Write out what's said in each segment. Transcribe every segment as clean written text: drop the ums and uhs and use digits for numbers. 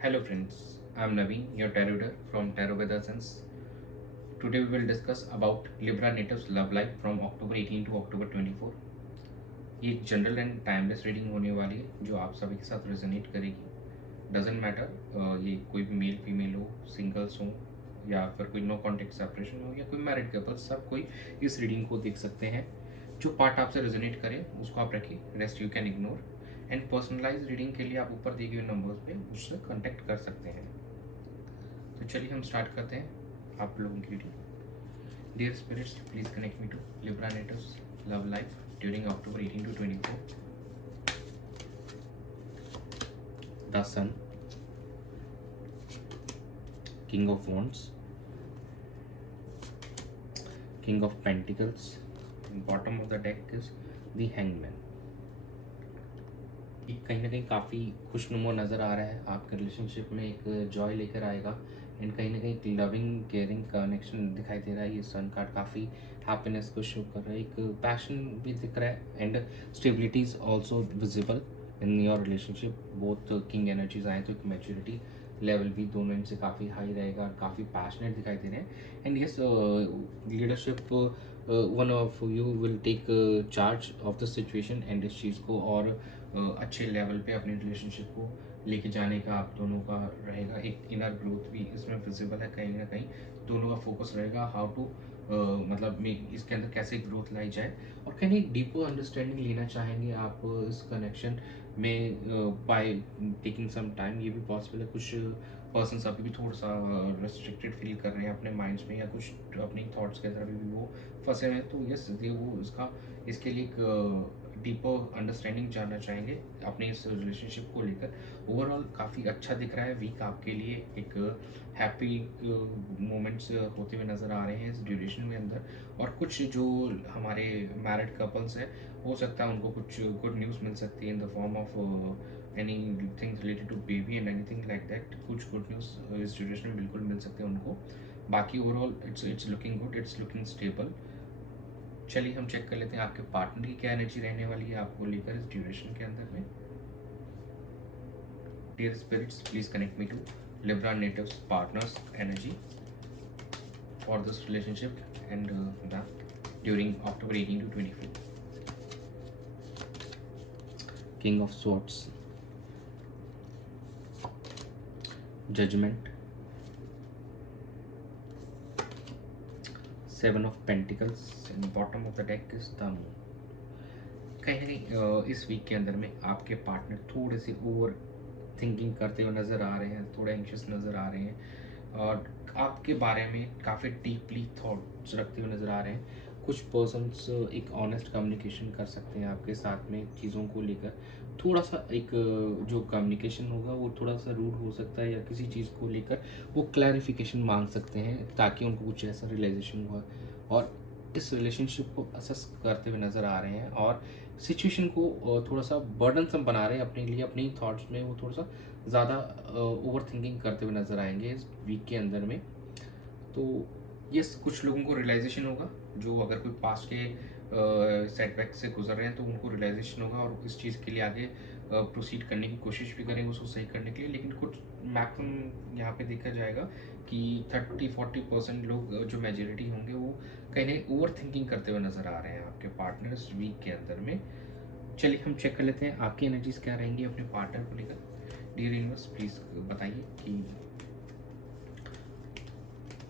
Hello friends, I am Naveen, your tarot reader from Tarot Veda Sense. Today we will discuss about Libra natives love life from October 18 to October 24. ये एक general and timeless reading होने वाली है जो आप सभी के साथ रेजोनेट करेगी। डजेंट मैटर ये कोई भी मेल फीमेल हो, सिंगल्स हो या फिर कोई नो कॉन्टेक्ट सेपरेशन हो या कोई मैरिड कपल, सब कोई इस रीडिंग को देख सकते हैं। जो पार्ट आपसे रेजोनेट करे उसको आप रखिए, rest you can ignore. And personalize reading के लिए आप ऊपर दिए गए नंबर्स पे मुझसे कांटेक्ट कर सकते हैं। तो चलिए हम स्टार्ट करते हैं आप लोगों की reading. Dear spirits, please connect me to Libra natives love life during October 18 to 24. The Sun, King of Wands, King of Pentacles, and bottom of the deck is the Hangman. ये कहीं ना कहीं काफ़ी खुशनुमा नज़र आ रहा है, आपके रिलेशनशिप में एक जॉय लेकर आएगा एंड कहीं ना कहीं एक लविंग केयरिंग कनेक्शन दिखाई दे रहा है। ये सन कार्ड काफ़ी हैप्पीनेस को शो कर रहा है, एक पैशन भी दिख रहा है and stability is also visible in your relationship. Both king energies आए तो एक मैच्योरिटी लेवल भी दोनों इनसे काफ़ी हाई रहेगा और काफ़ी पैशनेट दिखाई दे रहे हैं। And yes, leadership one of you will take charge of the situation and इस चीज़ को और अच्छे लेवल पे अपनी रिलेशनशिप को लेके जाने का आप दोनों का रहेगा। एक इनर ग्रोथ भी इसमें विजिबल है, कहीं ना कहीं दोनों का फोकस रहेगा हाउ टू मतलब में इसके अंदर कैसे ग्रोथ लाई जाए और कहीं एक डीपर अंडरस्टैंडिंग लेना चाहेंगे आप इस कनेक्शन में बाय टेकिंग सम टाइम। ये भी पॉसिबल है, कुछ पर्सन्स अभी भी थोड़ा सा रेस्ट्रिक्टेड फील कर रहे हैं अपने माइंड्स में या कुछ अपने थॉट्स के अंदर अभी भी वो फंसे हुए हैं। तो यस, वो इसका इसके लिए एक डीपर अंडरस्टैंडिंग जानना चाहेंगे अपने इस रिलेशनशिप को लेकर। ओवरऑल काफ़ी अच्छा दिख रहा है वीक आपके लिए, एक हैप्पी मोमेंट्स होते हुए नज़र आ रहे हैं इस ड्यूरेशन में अंदर। और कुछ जो हमारे मैरिड कपल्स हैं, हो सकता है उनको कुछ गुड न्यूज़ मिल सकती है in the form of any things related to baby and anything like that. कुछ गुड न्यूज़ इस ड्यूरेशन में बिल्कुल मिल सकते हैं उनको। बाकी overall it's looking good, it's looking stable. चलिए हम चेक कर लेते हैं आपके पार्टनर की क्या एनर्जी रहने वाली है आपको लेकर इस ड्यूरेशन के अंदर में। Dear spirits, please connect me to Libra natives partners energy for this relationship and during October 18 to 24. King of Swords, Judgment, Seven of Pentacles, and bottom of the deck is the Moon. कहीं ना कहीं इस week के अंदर में आपके partner थोड़े से ओवर थिंकिंग करते हुए नज़र आ रहे हैं, थोड़ा एंशियस नज़र आ रहे हैं और आपके बारे में काफ़ी डीपली थॉट्स रखते हुए नज़र आ रहे हैं। कुछ पर्सन्स एक ऑनेस्ट कम्युनिकेशन कर सकते हैं आपके साथ में चीज़ों को लेकर। थोड़ा सा एक जो कम्युनिकेशन होगा वो थोड़ा सा रूड हो सकता है या किसी चीज़ को लेकर वो क्लैरिफिकेशन मांग सकते हैं ताकि उनको कुछ ऐसा रियलाइजेशन हुआ और इस रिलेशनशिप को असेस करते हुए नज़र आ रहे हैं और सिचुएशन को थोड़ा सा बर्डनसम बना रहे हैं अपने लिए। अपनी थॉट्स में वो थोड़ा सा ज़्यादा ओवर थिंकिंग करते हुए नज़र आएंगे इस वीक के अंदर में। तो यस, कुछ लोगों को रियलाइजेशन होगा जो अगर कोई पास्ट के सेटबैक से गुजर रहे हैं तो उनको रियलाइजेशन होगा और इस चीज़ के लिए आगे प्रोसीड करने की कोशिश भी करेंगे उसको सही करने के लिए। लेकिन कुछ मैक्सिमम यहाँ पे देखा जाएगा कि 30-40% लोग जो मेजोरिटी होंगे वो कहीं ना ओवर थिंकिंग करते हुए नज़र आ रहे हैं आपके पार्टनर्स वीक के अंदर में। चलिए हम चेक कर लेते हैं आपकी एनर्जीज क्या रहेंगी अपने पार्टनर को लेकर। डियर यूनिवर्स, प्लीज़ बताइए कि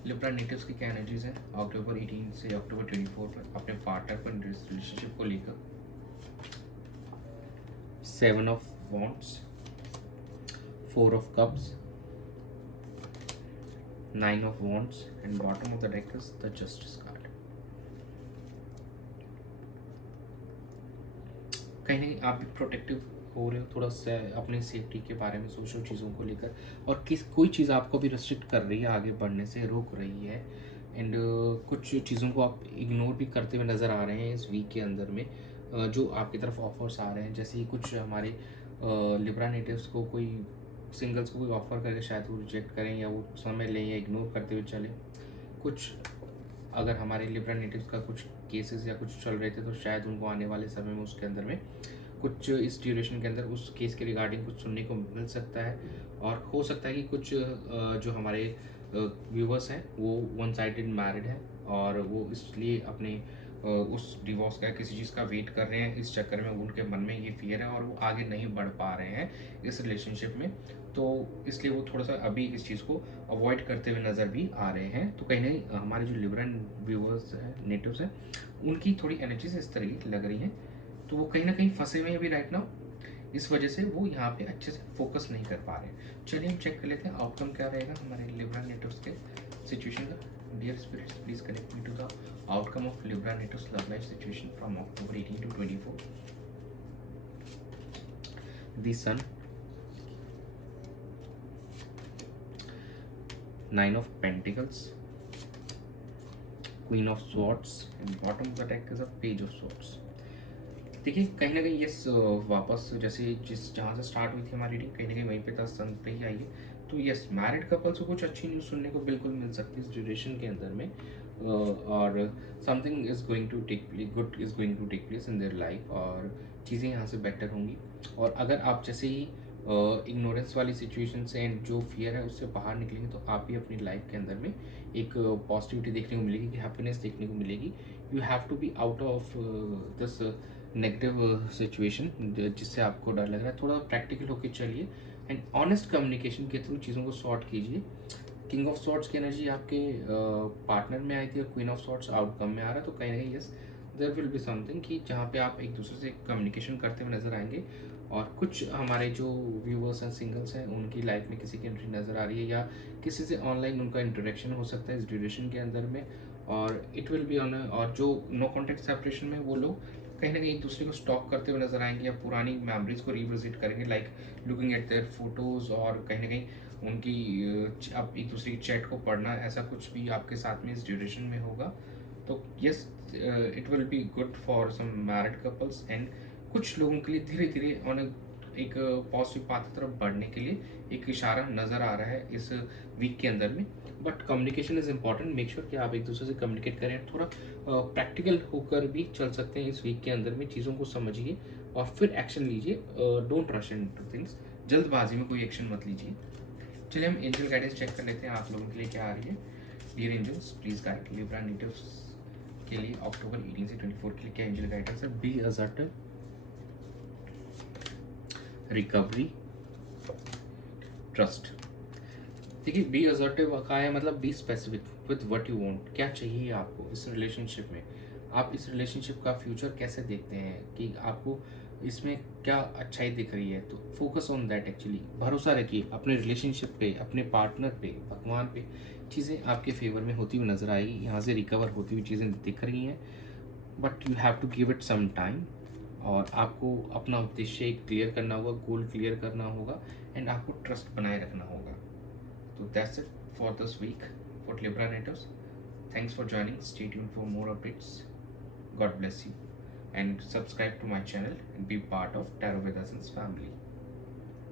लिब्रा नेटिव्स की क्या एनर्जीज हैं October 18 से October 24 पर अपने पार्टनर पर रिलेशनशिप को लेकर। 7 of Wands, 4 of Cups, 9 of Wands, and bottom of the deck is the Justice card. कहीं ना कहीं आप भी प्रोटेक्टिव हो रहे हो, थोड़ा सा अपनी सेफ्टी के बारे में सोचो चीज़ों को लेकर और कोई चीज़ आपको भी रिस्ट्रिक्ट कर रही है, आगे बढ़ने से रोक रही है एंड कुछ चीज़ों को आप इग्नोर भी करते हुए नज़र आ रहे हैं इस वीक के अंदर में। जो आपकी तरफ ऑफर्स आ रहे हैं, जैसे ही कुछ हमारे लिब्रा नेटिव्स को कोई सिंगल्स को कोई ऑफर करके शायद वो रिजेक्ट करें या वो समय लें या इग्नोर करते हुए चलें। कुछ अगर हमारे लिब्रा नेटिव्स का कुछ केसेस या कुछ चल रहे थे तो शायद उनको आने वाले समय में उसके अंदर में कुछ इस ड्यूरेशन के अंदर उस केस के रिगार्डिंग कुछ सुनने को मिल सकता है, और हो सकता है कि कुछ जो हमारे व्यूवर्स हैं वो वन साइडेड मैरिड हैं, और वो इसलिए अपने उस डिवोर्स का किसी चीज़ का वेट कर रहे हैं, इस चक्कर में उनके मन में ये फियर है और वो आगे नहीं बढ़ पा रहे हैं इस रिलेशनशिप में। तो इसलिए वो थोड़ा सा अभी इस चीज़ को अवॉइड करते हुए नज़र भी आ रहे हैं। तो कहीं ना कहीं हमारे जो लिबरल व्यूवर्स हैं, नेटिव्स हैं, उनकी थोड़ी एनर्जीज इस तरह की लग रही हैं, तो वो कहीं ना कहीं फंसे हुए हैं अभी राइट नाउ। इस वजह से वो यहाँ पे अच्छे से फोकस नहीं कर पा रहे हैं। चलिए हम चेक कर लेते हैं आउटकम क्या रहेगा हमारे लिबरल नेटिव्स के सिचुएशन का। Dear spirits, please connect me to the outcome of liberal natives love life situation from October 18 to 24. The Sun, 9 of Pentacles, Queen of Swords, and bottom of the deck is a Page of Swords. देखिए कहीं ना कहीं yes, वापस जैसे जहाँ से start हुई थी हमारी रीडिंग, कहीं ना कहीं वहीं पे 10 सन पे ही आई है। तो यस, मैरिड कपल्स को कुछ अच्छी न्यूज़ सुनने को बिल्कुल मिल सकती है इस ड्यूरेशन के अंदर में, और something is going to take place, good is going to take place in their life, और चीज़ें यहाँ से बेटर होंगी। और अगर आप जैसे ही इग्नोरेंस वाली सिचुएशन से एंड जो फियर है उससे बाहर निकलेंगे, तो आप भी अपनी लाइफ के अंदर में एक पॉजिटिविटी देखने को मिलेगी, कि हैप्पीनेस देखने को मिलेगी। You have to be out of this negative situation जिससे आपको डर लग रहा है। थोड़ा प्रैक्टिकल होकर चलिए एंड ऑनेस्ट कम्युनिकेशन के थ्रू चीज़ों को सॉर्ट कीजिए। किंग ऑफ सॉर्ट्स की एनर्जी आपके पार्टनर में आई थी और क्वीन ऑफ सॉर्ट्स आउटकम में आ रहा है। तो कहीं ना कहीं yes, there will be something कि जहाँ पे आप एक दूसरे से कम्युनिकेशन करते हुए नजर आएंगे, और कुछ हमारे जो व्यूवर्स हैं, सिंगल्स हैं, उनकी लाइफ में किसी की एंट्री नज़र आ रही है, या किसी से ऑनलाइन उनका इंटरेक्शन हो सकता है इस ड्यूरेशन के अंदर में, और इट विल बी ऑन। और जो नो कॉन्टेक्ट सेपरेशन में वो लोग कहीं ना कहीं एक दूसरे को स्टॉक करते हुए नजर आएंगे, या पुरानी मेमोरीज को रिविजिट करेंगे, like looking at there photos, और कहीं ना कहीं उनकी आप एक दूसरे की चैट को पढ़ना, ऐसा कुछ भी आपके साथ में इस ड्यूरेशन में होगा। तो yes, it will be good for some married couples, and कुछ लोगों के लिए धीरे धीरे ऑन एक पॉजिटिव पाथ की तरफ बढ़ने के लिए एक इशारा नज़र आ रहा है इस वीक के अंदर में। But communication is important, make sure कि आप एक दूसरे से कम्युनिकेट करें, थोड़ा प्रैक्टिकल होकर भी चल सकते हैं इस वीक के अंदर में। चीज़ों को समझिए और फिर एक्शन लीजिए, डोंट रश इनटू थिंग्स, जल्दबाजी में कोई एक्शन मत लीजिए। चलिए हम एंजल गाइडेंस चेक कर लेते हैं आप लोगों के लिए क्या आ रही है। Dear angels, please guide Libra natives के लिए October 18 से 24 के लिए क्या एंजल गाइडेंस है। Be assertive, recovery, trust. देखिए बी असर्टिव का है मतलब be specific with what you want, क्या चाहिए आपको इस रिलेशनशिप में, आप इस रिलेशनशिप का फ्यूचर कैसे देखते हैं, कि आपको इसमें क्या अच्छाई दिख रही है। तो फोकस ऑन दैट, एक्चुअली भरोसा रखिए अपने रिलेशनशिप पे, अपने पार्टनर पे, भगवान पे। चीज़ें आपके फेवर में होती हुई नज़र आएगी, यहाँ से रिकवर होती हुई चीज़ें दिख रही हैं, but you have to give it some time. और आपको अपना उद्देश्य क्लियर करना होगा, गोल क्लियर करना होगा, एंड आपको ट्रस्ट बनाए रखना होगा। So that's it for this week for Libra natives. Thanks for joining. Stay tuned for more updates. God bless you. And subscribe to my channel and be part of Tarot Vedasans family.